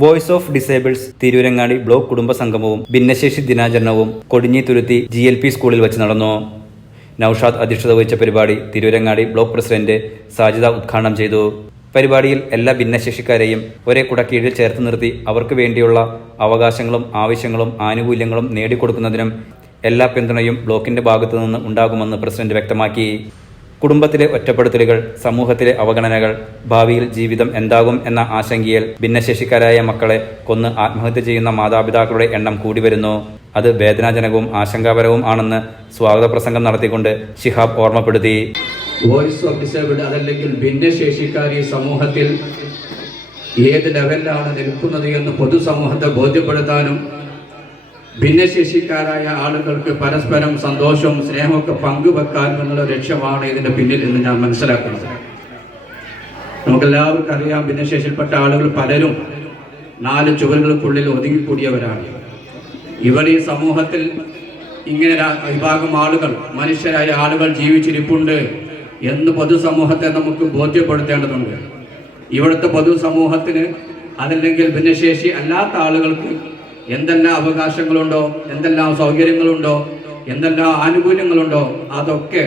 Voice of disables Tirurangadi block കുടുംബ സംഗമവും ഭിന്നശേഷി ദിനാചരണവും കൊടിഞ്ഞിത്തുരുത്തി GLP സ്കൂളിൽ വെച്ച് നടന്നു. നൌഷാദ് അധ്യക്ഷത വഹിച്ച പരിപാടി തിരൂരങ്ങാടി ബ്ലോക്ക് പ്രസിഡന്റ് സാജിദ ഉദ്ഘാടനം ചെയ്തു. പരിപാടിയിൽ എല്ലാ ഭിന്നശേഷിക്കാരെയും ഒരേ കുടക്കീഴിൽ ചേർത്ത് നിർത്തി അവർക്ക് വേണ്ടിയുള്ള അവകാശങ്ങളും ആവശ്യങ്ങളും ആനുകൂല്യങ്ങളും നേടിക്കൊടുക്കുന്നതിനും എല്ലാ പിന്തുണയും ബ്ലോക്കിന്റെ ഭാഗത്തുനിന്ന് ഉണ്ടാകുമെന്ന് പ്രസിഡന്റ് വ്യക്തമാക്കി. കുടുംബത്തിലെ ഒറ്റപ്പെടുത്തലുകൾ, സമൂഹത്തിലെ അവഗണനകൾ, ഭാവിയിൽ ജീവിതം എന്താകും എന്ന ആശങ്കയിൽ ഭിന്നശേഷിക്കാരായ മക്കളെ കൊന്ന് ആത്മഹത്യ ചെയ്യുന്ന മാതാപിതാക്കളുടെ എണ്ണം കൂടി വരുന്നു. അത് വേദനാജനകവും ആശങ്കാപരവും ആണെന്ന് സ്വാഗത പ്രസംഗം നടത്തിക്കൊണ്ട് ശിഹാബ് ഓർമ്മപ്പെടുത്തി. വോയിസ് ഓഫ് ഡിസേബിൾഡ് അതല്ലെങ്കിൽ ഭിന്നശേഷിക്കാർ ഈ സമൂഹത്തിൽ ഏത് ലെവലിലാണ് നിൽക്കുന്നത് എന്ന് പൊതുസമൂഹത്തെ ബോധ്യപ്പെടുത്താനും ഭിന്നശേഷിക്കാരായ ആളുകൾക്ക് പരസ്പരം സന്തോഷവും സ്നേഹമൊക്കെ പങ്കുവെക്കാനും എന്നുള്ള ലക്ഷ്യമാണ് ഇതിന്റെ പിന്നിൽ എന്ന് ഞാൻ മനസ്സിലാക്കുന്നത്. നമുക്കെല്ലാവർക്കും അറിയാം, ഭിന്നശേഷിയിൽപ്പെട്ട ആളുകൾ പലരും 4 ചുവരുകൾക്കുള്ളിൽ ഒതുങ്ങിക്കൂടിയവരാണ്. ഇവർ ഈ സമൂഹത്തിൽ ഇങ്ങനെ വിഭാഗം ആളുകൾ, മനുഷ്യരായ ആളുകൾ ജീവിച്ചിരിപ്പുണ്ട് എന്ന് പൊതുസമൂഹത്തെ നമുക്ക് ബോധ്യപ്പെടുത്തേണ്ടതുണ്ട്. ഇവിടുത്തെ പൊതുസമൂഹത്തിന് അതല്ലെങ്കിൽ ഭിന്നശേഷി അല്ലാത്ത ആളുകൾക്ക് എന്തെല്ലാം അവകാശങ്ങളുണ്ടോ, എന്തെല്ലാം സൗകര്യങ്ങളുണ്ടോ, എന്തെല്ലാം ആനുകൂല്യങ്ങളുണ്ടോ അതൊക്കെ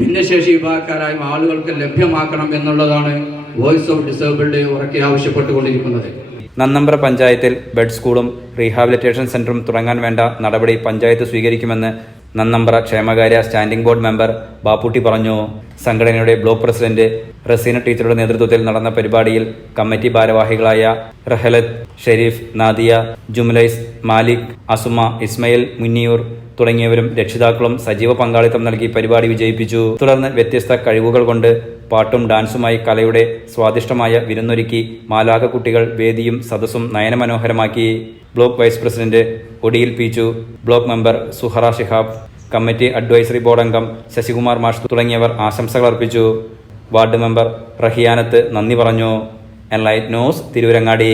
ഭിന്നശേഷി വിഭാഗക്കാരായ ആളുകൾക്ക് ലഭ്യമാക്കണം എന്നുള്ളതാണ് വോയിസ് ഓഫ് ഡിസേബിൾഡ് ഉറക്കെ ആവശ്യപ്പെട്ടുകൊണ്ടിരിക്കുന്നത്. നന്നമ്പ്ര പഞ്ചായത്തിൽ ബെഡ് സ്കൂളും റീഹാബിലിറ്റേഷൻ സെന്ററും തുടങ്ങാൻ വേണ്ട നടപടി പഞ്ചായത്ത് സ്വീകരിക്കുമെന്ന് നന്നമ്പ്ര ക്ഷേമകാര്യ സ്റ്റാൻഡിംഗ് ബോർഡ് മെമ്പർ ബാപ്പുട്ടി പറഞ്ഞു. സംഘടനയുടെ ബ്ലോക്ക് പ്രസിഡന്റ് റസീന ടീച്ചറുടെ നേതൃത്വത്തിൽ നടന്ന പരിപാടിയിൽ കമ്മിറ്റി ഭാരവാഹികളായ റഹലത്ത്, ഷെരീഫ്, നാദിയ, ജുംലൈസ്, മാലിക്, അസുമ, ഇസ്മയിൽ, മുന്നിയൂർ തുടങ്ങിയവരും രക്ഷിതാക്കളും സജീവ പങ്കാളിത്തം നൽകി പരിപാടി വിജയിപ്പിച്ചു. തുടർന്ന് വ്യത്യസ്ത കഴിവുകൾ കൊണ്ട് പാട്ടും ഡാൻസുമായി കലയുടെ സ്വാദിഷ്ടമായ വിരുന്നൊരുക്കി മാലാഖ കുട്ടികൾ വേദിയും സദസ്സും നയനമനോഹരമാക്കി. Block vice president Odiyil Peechu, block member Suhara Shihab, committee advisory board അംഗം ശശികുമാർ മാഷ് തുടങ്ങിയവർ ആശംസകൾ അർപ്പിച്ചു. വാർഡ് മെമ്പർ റഹിയാനത്ത് നന്ദി പറഞ്ഞു. Enlight news Tirurangadi.